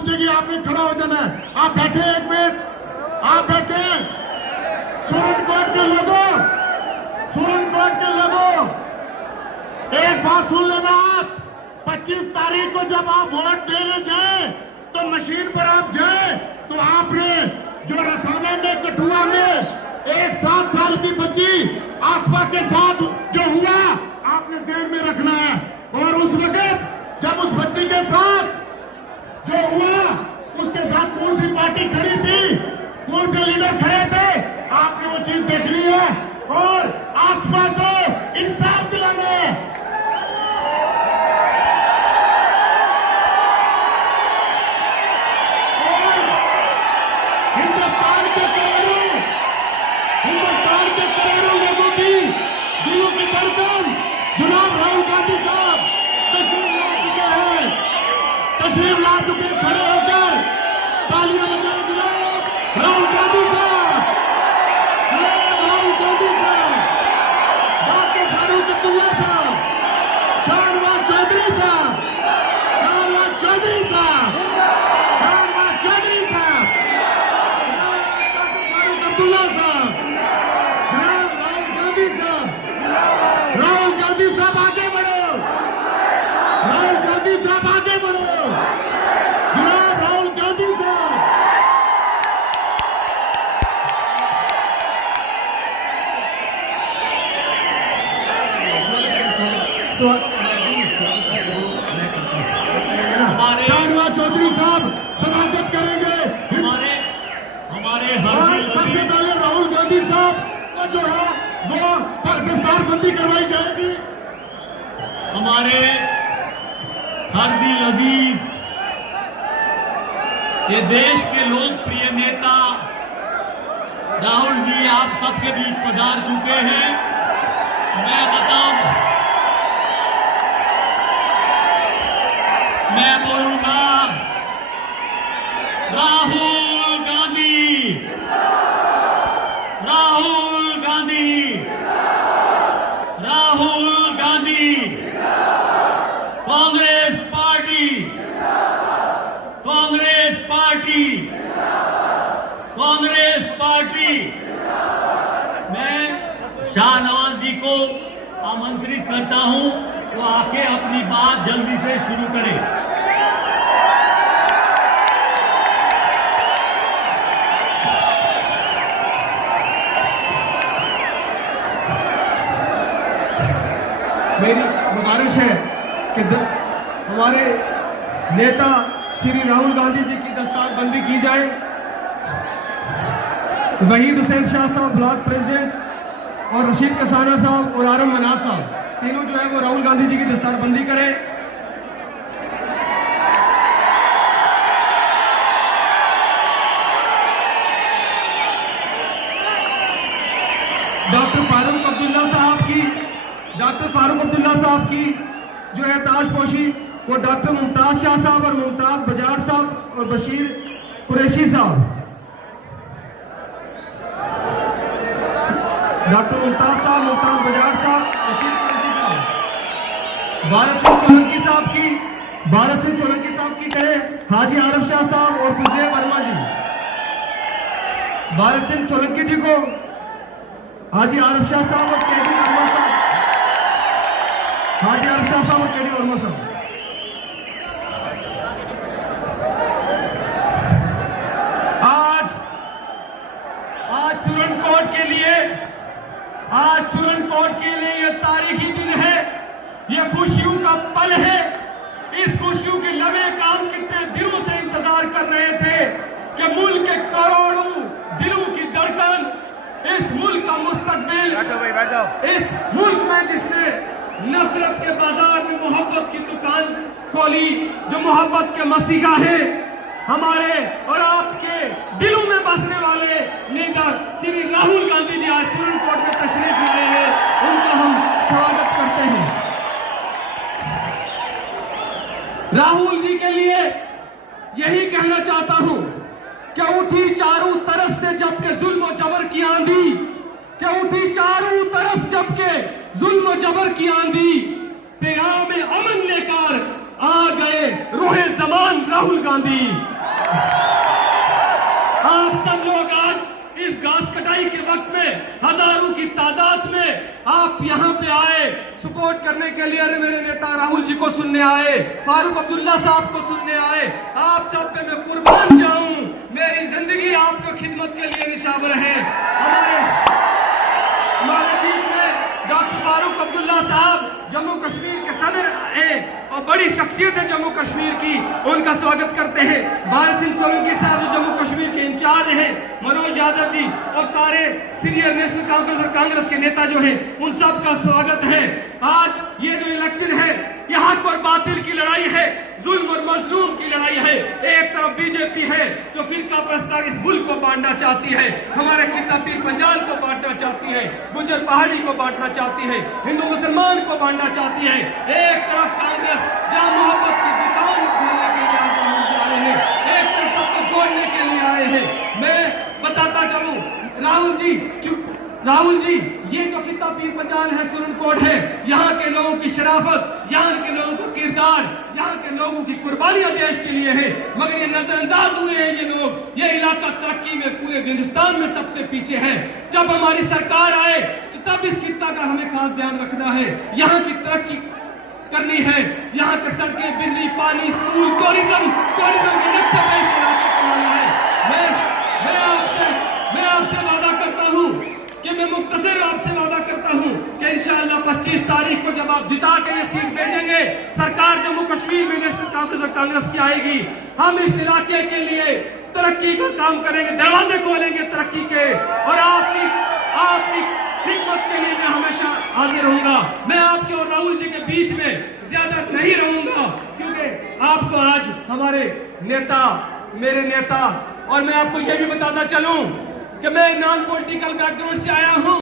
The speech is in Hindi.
पहुंचेगी आपने खड़ा हो जाना है। आप बैठे एक मिनट, आप बैठे। सुरनकोट के लोगों, सुरनकोट के लोगों, एक बात सुन लेना। आप 25 तारीख को जब आप वोट देने जाए तो मशीन पर आप जाए तो आपने जो रसाना में कठुआ में एक 7 साल की बच्ची आसफा के साथ जो हुआ आपने ज़हन में रखना है। और उस वक्त जब उस बच्ची के साथ जो हुआ उसके साथ कौन सी पार्टी खड़ी थी, कौन से लीडर खड़े थे, आपने वो चीज देखनी है और आसफा को इंसाफ दिलाना है। और हिंदुस्तान के करोड़ों लोगों की दिलों की धड़कन जनाब राहुल गांधी साहब तशरीफ ला चुके हैं, तशरीफ ला चुके, खड़े होकर तालियां बजाएं जनाब राहुल गांधी साहब, जनाब राहुल गांधी साहब, डॉक्टर फारूक अब्दुल्ला साहब, शाहनवाज चौधरी साहब, शाहनवाज चौधरी साहब, शाहनवाज चौधरी साहब, डॉक्टर फारूक अब्दुल्ला साहब, जनाब राहुल गांधी साहब, राहुल गांधी साहब आगे बढ़ो, राहुल गांधी साहब आगे बढ़ो, जनाब राहुल गांधी साहब। शाहनवाज चौधरी साहब स्वागत करेंगे। हमारे सबसे पहले राहुल गांधी साहब को जो है वो दस्तारबंदी करवाई जाएगी। हमारे हर दिल अजीज, ये देश के लोकप्रिय नेता राहुल जी आप सबके बीच पधार चुके हैं। मैं बोलूंगा Rahul Gandhi, Rahul Gandhi, Rahul Gandhi, Congress party, Congress party, Congress party. मैं शाहनवाज जी को आमंत्रित करता हूं वो आके अपनी बात जल्दी से शुरू करें। मेरी गुजारिश है कि हमारे नेता श्री राहुल गांधी जी की दस्तारबंदी की जाए। वहीद हुसैन शाह साहब ब्लॉक प्रेसिडेंट और रशीद कसाना साहब और आरम मनाज साहब तीनों जो है वो राहुल गांधी जी की दस्तारबंदी करें। डॉक्टर फारूक अब्दुल्ला साहब की जो है ताजपोशी वो डॉक्टर मुमताज शाह साहब और मुमताज बजाज साहब और बशीर कुरैशी साहब। डॉक्टर मुमताज साहब, मुमताज बजाज साहब, बशीर कुरैशी साहब। भारत सिंह सोलंकी साहब की करें हाजी आरफ शाह साहब और गुजरे वर्मा जी। भारत सिंह सोलंकी जी को हाजी आरफ शाह साहब और केडी वर्मा साहब, हाजी आरफ शाह साहब और केडी वर्मा साहब। आज सुरनकोट के लिए यह तारीखी दिन है, यह खुशियों का पल है। इस खुशियों के लम्हे काम कितने दिनों से इंतजार कर रहे थे कि मुल्क के करोड़ों दिलों की धड़कन, इस मुल्क का मुस्तकबिल, इस मुल्क में जिसने नफरत के बाजार में मोहब्बत की दुकान खोली, जो मोहब्बत के मसीहा है, हमारे और आपके दिलों में बसने वाले नेता श्री राहुल गांधी जी आज सुरनकोट में तशरीफ लाए हैं, उनका हम स्वागत करते हैं। राहुल जी के लिए यही कहना चाहता हूं कि उठी चारों तरफ से जबकि जुल्म और जबर की आंधी, कि उठी चारों तरफ जबकि जुल्म और जबर की आंधी, पैगाम अमन लेकर आ गए रूहे ज़मान राहुल गांधी। आप सब लोग आज इस घास कटाई के वक्त में हजारों की तादाद में आप यहाँ पे आए सपोर्ट करने के लिए। अरे मेरे नेता राहुल जी को सुनने आए, फारूक अब्दुल्ला साहब को सुनने आए। आप सब पे मैं कुर्बान जाऊं, मेरी जिंदगी आपको खिदमत के लिए निशावर है। हमारे बीच में डॉक्टर फारूक अब्दुल्ला साहब जम्मू कश्मीर के सदर है और बड़ी शख्सियत है जम्मू कश्मीर की, उनका स्वागत करते हैं। भारत सिंह सोलंकी साहब जो जम्मू कश्मीर के इंचार्ज हैं, मनोज यादव जी और सारे सीनियर नेशनल कॉन्फ्रेंस और कांग्रेस के नेता जो हैं, उन सब का स्वागत है। आज ये जो इलेक्शन है, ये हक और बातिल की लड़ाई है, जुल्म और मजलूम की लड़ाई है। एक तरफ बीजेपी है जो फिरका प्रस्ताव इस मुल्क को बांटना चाहती है, हमारे खिता पीर पंजाल को बांटना चाहती है, गुजर पहाड़ी को बांटना चाहती है, हिंदू मुसलमान को बांटना चाहती है। एक तरफ कांग्रेस जहां मोहब्बत की दुकान खोलने के लिए आज राहुल जी आए हैं, एक तरफ सबको जोड़ने के लिए आए हैं। मैं बताता चलूं, राहुल जी ये जो खिता पीर पंजाल है, सुरनकोट है, यहाँ के लोगों की शराफत, यहाँ के लोगों का किरदार, यहाँ के लोगों की कुर्बानियां देश के लिए है, मगर ये नजरअंदाज हुए हैं ये लोग। ये इलाका तरक्की में पूरे हिंदुस्तान में सबसे पीछे है। जब हमारी सरकार आए तो तब इस खिता का हमें खास ध्यान रखना है। यहाँ की तरक्की करनी है, यहाँ के सड़कें, बिजली, पानी, स्कूल, टूरिज्म के नक्शे पे इस इलाके को लाना है। मैं आपसे वादा करता हूँ कि मैं मुख्तसर आपसे वादा करता हूं कि इंशाअल्लाह 25 तारीख को जब आप जिता के ये सीट भेजेंगे, सरकार जम्मू कश्मीर में नेशनल कॉन्फ्रेंस और कांग्रेस की आएगी, हम इस इलाके के लिए तरक्की का काम करेंगे, दरवाजे खोलेंगे तरक्की के, और आपकी खिदमत के लिए मैं हमेशा हाजिर रहूंगा। मैं आपके और राहुल जी के बीच में ज्यादा नहीं रहूंगा, क्योंकि आपको आज हमारे नेता, मेरे नेता, और मैं आपको यह भी बताता चलूं कि मैं नॉन पॉलिटिकल बैकग्राउंड से आया हूं।